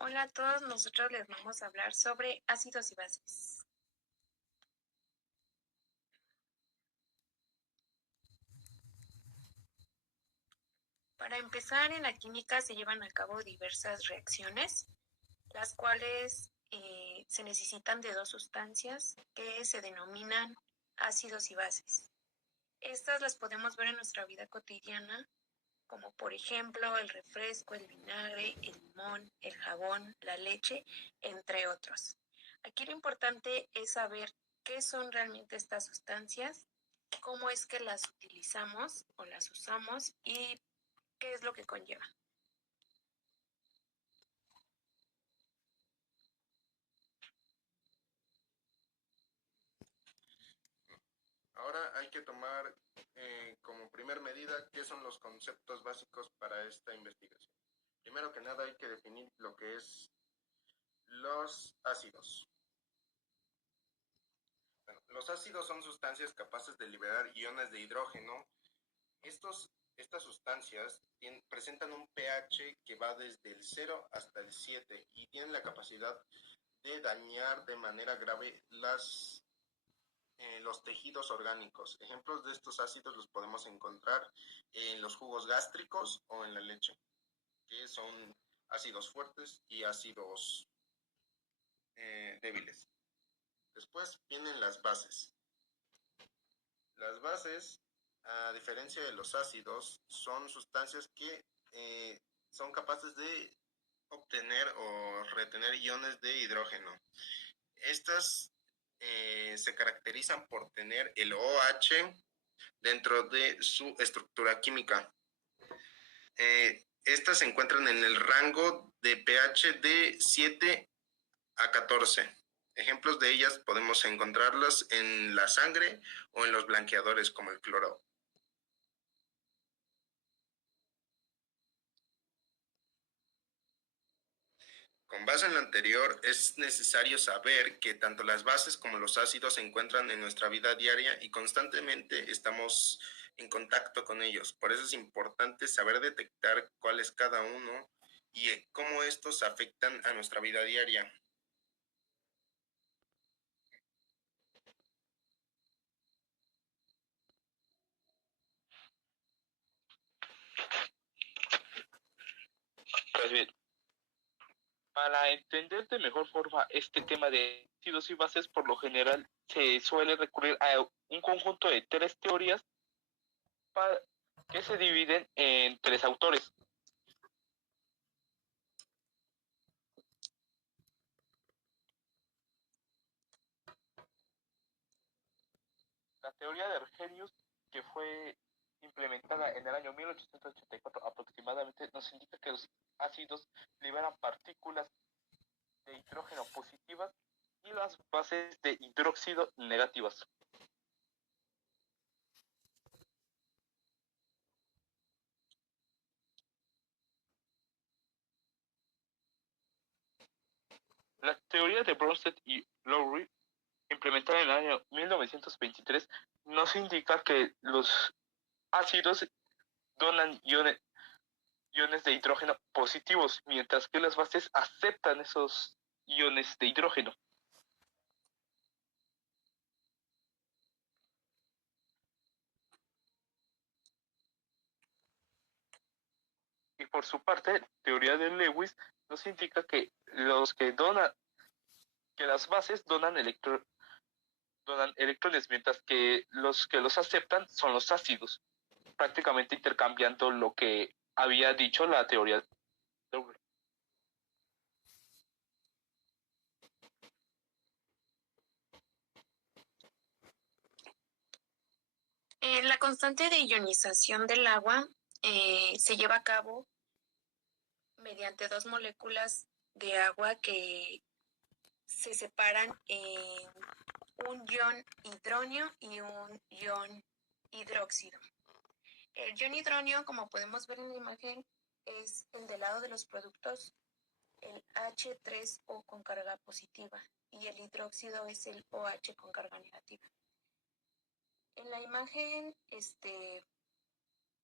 Hola a todos, nosotros les vamos a hablar sobre ácidos y bases. Para empezar, en la química se llevan a cabo diversas reacciones, las cuales se necesitan de dos sustancias que se denominan ácidos y bases. Estas las podemos ver en nuestra vida cotidiana, como por ejemplo el refresco, el vinagre, el limón, el jabón, la leche, entre otros. Aquí lo importante es saber qué son realmente estas sustancias, cómo es que las utilizamos o las usamos y qué es lo que conlleva. Ahora hay que tomar como primer medida qué son los conceptos básicos para esta investigación. Primero que nada hay que definir lo que es los ácidos. Bueno, los ácidos son sustancias capaces de liberar iones de hidrógeno. Estas sustancias presentan un pH que va desde el 0 hasta el 7 y tienen la capacidad de dañar de manera grave los tejidos orgánicos. Ejemplos de estos ácidos los podemos encontrar en los jugos gástricos o en la leche, que son ácidos fuertes y ácidos débiles. Después vienen las bases. Las bases, a diferencia de los ácidos, son sustancias que son capaces de obtener o retener iones de hidrógeno. Estas se caracterizan por tener el OH dentro de su estructura química. Estas se encuentran en el rango de pH de 7 a 14. Ejemplos de ellas podemos encontrarlas en la sangre o en los blanqueadores como el cloro. Con base en lo anterior, es necesario saber que tanto las bases como los ácidos se encuentran en nuestra vida diaria y constantemente estamos en contacto con ellos. Por eso es importante saber detectar cuál es cada uno y cómo estos afectan a nuestra vida diaria. Pues bien, para entender de mejor forma este tema de ácidos y bases, por lo general se suele recurrir a un conjunto de tres teorías que se dividen en tres autores. La teoría de Arrhenius, que fue implementada en el año 1884 aproximadamente, nos indica que los ácidos liberan partículas de hidrógeno positivas y las bases de hidróxido negativas. La teoría de Bronsted y Lowry, implementada en el año 1923, nos indica que los ácidos donan iones de hidrógeno positivos, mientras que las bases aceptan esos iones de hidrógeno. Y por su parte, la teoría de Lewis nos indica que las bases donan electrones, mientras que los aceptan son los ácidos, prácticamente intercambiando lo que había dicho la teoría de Lewis. La constante de ionización del agua se lleva a cabo mediante dos moléculas de agua que se separan en un ion hidronio y un ion hidróxido. El ion hidronio, como podemos ver en la imagen, es el del lado de los productos, el H3O con carga positiva, y el hidróxido es el OH con carga negativa. En la imagen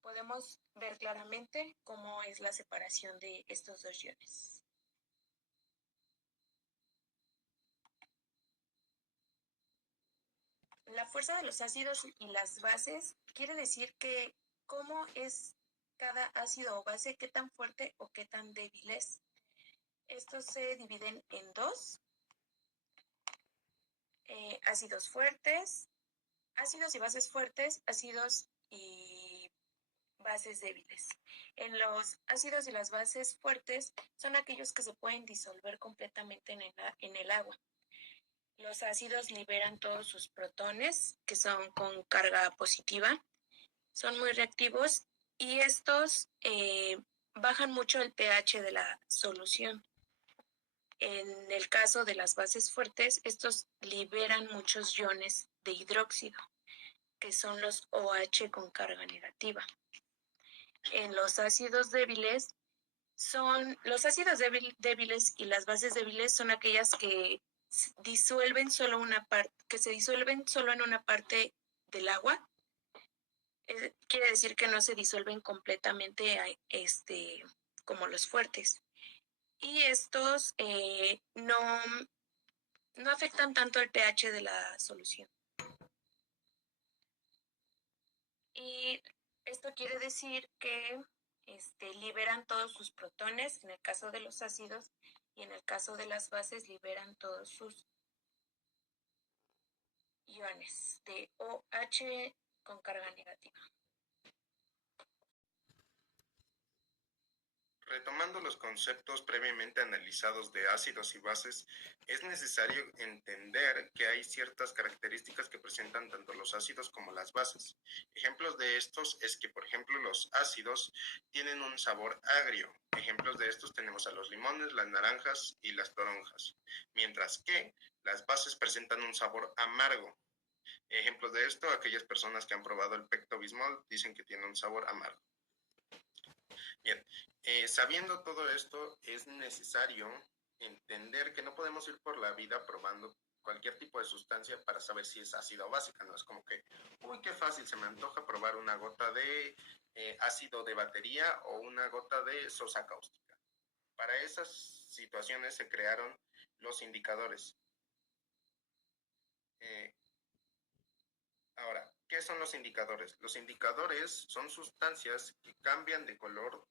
podemos ver claramente cómo es la separación de estos dos iones. la fuerza de los ácidos y las bases quiere decir que cómo es cada ácido o base, qué tan fuerte o qué tan débil es. Estos se dividen en dos: ácidos fuertes, ácidos y bases fuertes, ácidos y bases débiles. En los ácidos y las bases fuertes son aquellos que se pueden disolver completamente en el agua. Los ácidos liberan todos sus protones, que son con carga positiva, son muy reactivos y estos bajan mucho el pH de la solución. En el caso de las bases fuertes, estos liberan muchos iones de hidróxido, que son los OH con carga negativa. En los ácidos débiles, los ácidos débiles y las bases débiles son aquellas que se disuelven solo en una parte del agua. Quiere decir que no se disuelven completamente como los fuertes. Y estos no afectan tanto el pH de la solución. Y esto quiere decir que liberan todos sus protones en el caso de los ácidos, y en el caso de las bases liberan todos sus iones de OH con carga negativa. Retomando los conceptos previamente analizados de ácidos y bases, es necesario entender que hay ciertas características que presentan tanto los ácidos como las bases. Ejemplos de estos es que, por ejemplo, los ácidos tienen un sabor agrio. Ejemplos de estos tenemos a los limones, las naranjas y las toronjas, mientras que las bases presentan un sabor amargo. Ejemplos de esto, aquellas personas que han probado el Pepto-Bismol dicen que tiene un sabor amargo. Bien, sabiendo todo esto, es necesario entender que no podemos ir por la vida probando cualquier tipo de sustancia para saber si es ácida o básica. No es como que, uy, qué fácil, se me antoja probar una gota de ácido de batería o una gota de sosa cáustica. Para esas situaciones se crearon los indicadores. Ahora, ¿qué son los indicadores? Los indicadores son sustancias que cambian de color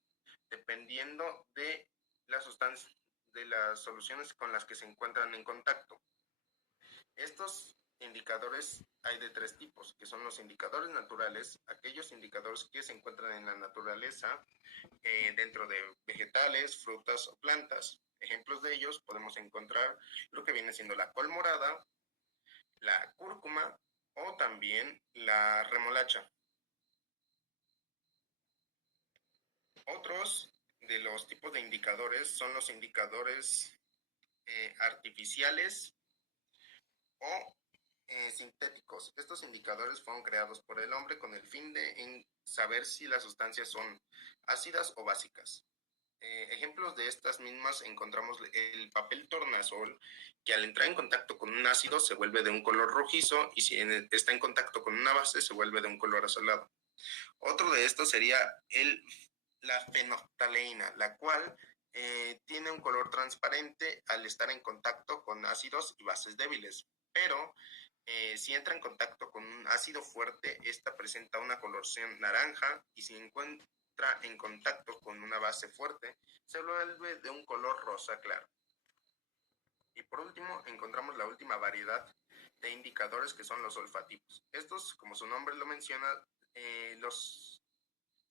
dependiendo de las soluciones con las que se encuentran en contacto. Estos indicadores hay de tres tipos, que son los indicadores naturales, aquellos indicadores que se encuentran en la naturaleza, dentro de vegetales, frutas o plantas. Ejemplos de ellos podemos encontrar lo que viene siendo la col morada, la cúrcuma o también la remolacha. Otros de los tipos de indicadores son los indicadores artificiales o sintéticos. Estos indicadores fueron creados por el hombre con el fin de saber si las sustancias son ácidas o básicas. Ejemplos de estas mismas encontramos el papel tornasol, que al entrar en contacto con un ácido se vuelve de un color rojizo, y si está en contacto con una base se vuelve de un color azulado. Otro de estos sería la fenolftaleína, la cual tiene un color transparente al estar en contacto con ácidos y bases débiles, pero si entra en contacto con un ácido fuerte, esta presenta una coloración naranja, y si encuentra en contacto con una base fuerte, se vuelve de un color rosa claro. Y por último, encontramos la última variedad de indicadores, que son los olfativos. Estos, como su nombre lo menciona,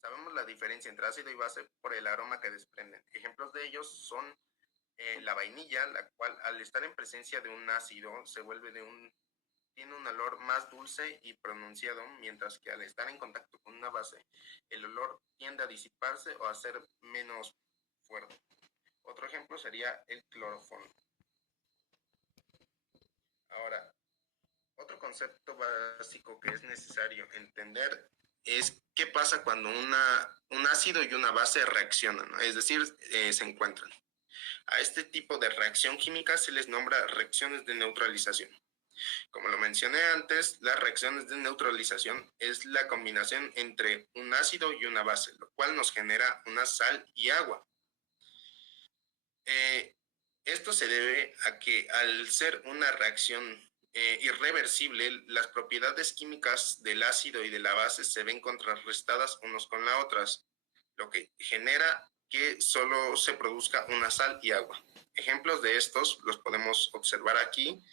sabemos la diferencia entre ácido y base por el aroma que desprenden. Ejemplos de ellos son la vainilla, la cual al estar en presencia de un ácido tiene un olor más dulce y pronunciado, mientras que al estar en contacto con una base, el olor tiende a disiparse o a ser menos fuerte. Otro ejemplo sería el cloroformo. Ahora, otro concepto básico que es necesario entender es qué pasa cuando un ácido y una base reaccionan, ¿no? Es decir, se encuentran. A este tipo de reacción química se les nombra reacciones de neutralización. Como lo mencioné antes, las reacciones de neutralización es la combinación entre un ácido y una base, lo cual nos genera una sal y agua. Esto se debe a que, al ser una reacción irreversible, las propiedades químicas del ácido y de la base se ven contrarrestadas unos con las otras, lo que genera que solo se produzca una sal y agua. Ejemplos de estos los podemos observar aquí.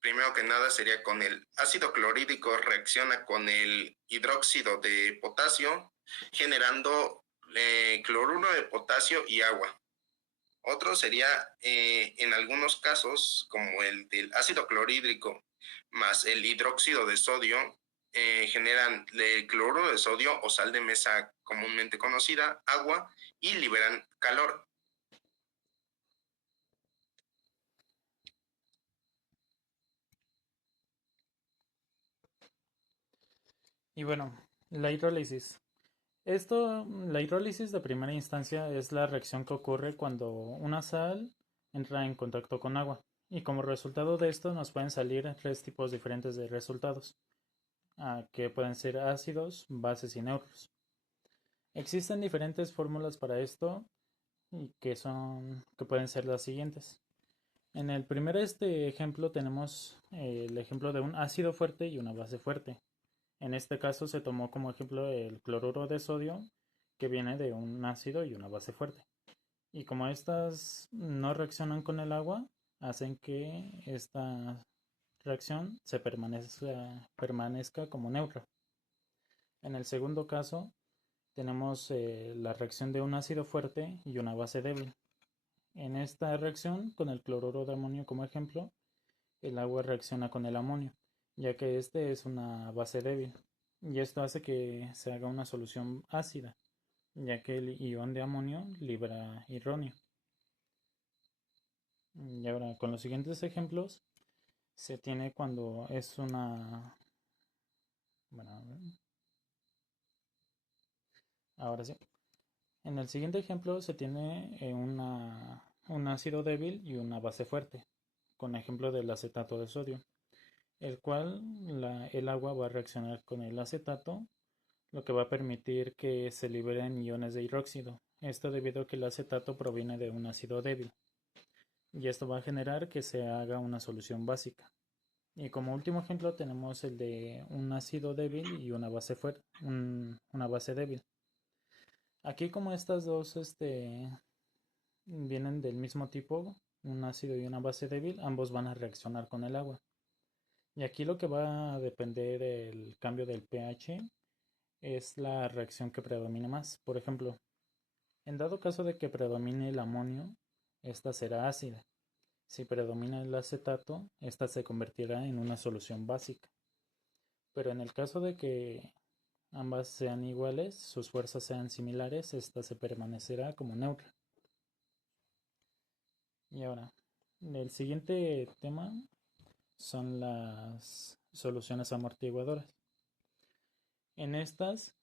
Primero que nada sería con el ácido clorhídrico reacciona con el hidróxido de potasio, generando cloruro de potasio y agua. Otro sería, en algunos casos, como el del ácido clorhídrico más el hidróxido de sodio, generan el cloruro de sodio o sal de mesa comúnmente conocida, agua, y liberan calor. Y bueno, la hidrólisis. La hidrólisis de primera instancia es la reacción que ocurre cuando una sal entra en contacto con agua. Y como resultado de esto nos pueden salir tres tipos diferentes de resultados, que pueden ser ácidos, bases y neutros. Existen diferentes fórmulas para esto y que pueden ser las siguientes. En el primer ejemplo tenemos el ejemplo de un ácido fuerte y una base fuerte. En este caso se tomó como ejemplo el cloruro de sodio, que viene de un ácido y una base fuerte. Y como estas no reaccionan con el agua, hacen que esta reacción permanezca como neutra. En el segundo caso, tenemos la reacción de un ácido fuerte y una base débil. En esta reacción, con el cloruro de amonio como ejemplo, el agua reacciona con el amonio, ya que este es una base débil, y esto hace que se haga una solución ácida, ya que el ion de amonio libera hidrógeno. Y ahora, con los siguientes ejemplos, se tiene cuando es una... Bueno, ahora sí. En el siguiente ejemplo se tiene un ácido débil y una base fuerte, con ejemplo del acetato de sodio, el cual el agua va a reaccionar con el acetato, lo que va a permitir que se liberen iones de hidróxido. Esto debido a que el acetato proviene de un ácido débil, y esto va a generar que se haga una solución básica. Y como último ejemplo tenemos el de un ácido débil y una base fuerte, una base débil. Aquí como estas dos vienen del mismo tipo, un ácido y una base débil, ambos van a reaccionar con el agua. Y aquí lo que va a depender del cambio del pH es la reacción que predomine más. Por ejemplo, en dado caso de que predomine el amonio, esta será ácida. Si predomina el acetato, esta se convertirá en una solución básica. Pero en el caso de que ambas sean iguales, sus fuerzas sean similares, esta se permanecerá como neutra. Y ahora, el siguiente tema son las soluciones amortiguadoras. En estas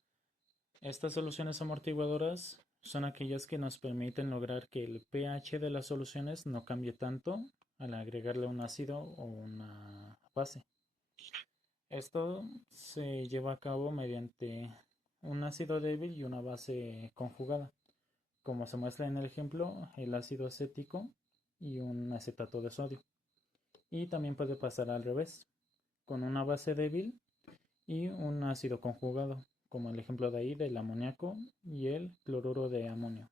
soluciones amortiguadoras son aquellas que nos permiten lograr que el pH de las soluciones no cambie tanto al agregarle un ácido o una base. Esto se lleva a cabo mediante un ácido débil y una base conjugada, como se muestra en el ejemplo, el ácido acético y un acetato de sodio. Y también puede pasar al revés, con una base débil y un ácido conjugado, como el ejemplo de ahí del amoníaco y el cloruro de amonio.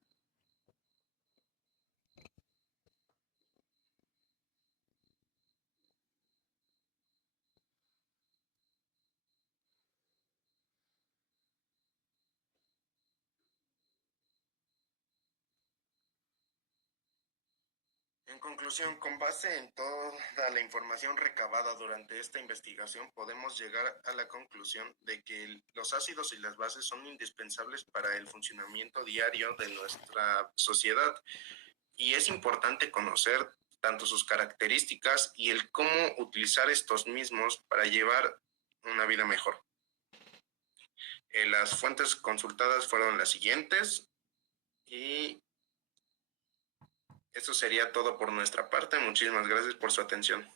En conclusión, con base en toda la información recabada durante esta investigación, podemos llegar a la conclusión de que los ácidos y las bases son indispensables para el funcionamiento diario de nuestra sociedad, y es importante conocer tanto sus características y el cómo utilizar estos mismos para llevar una vida mejor. Las fuentes consultadas fueron las siguientes, y eso sería todo por nuestra parte. Muchísimas gracias por su atención.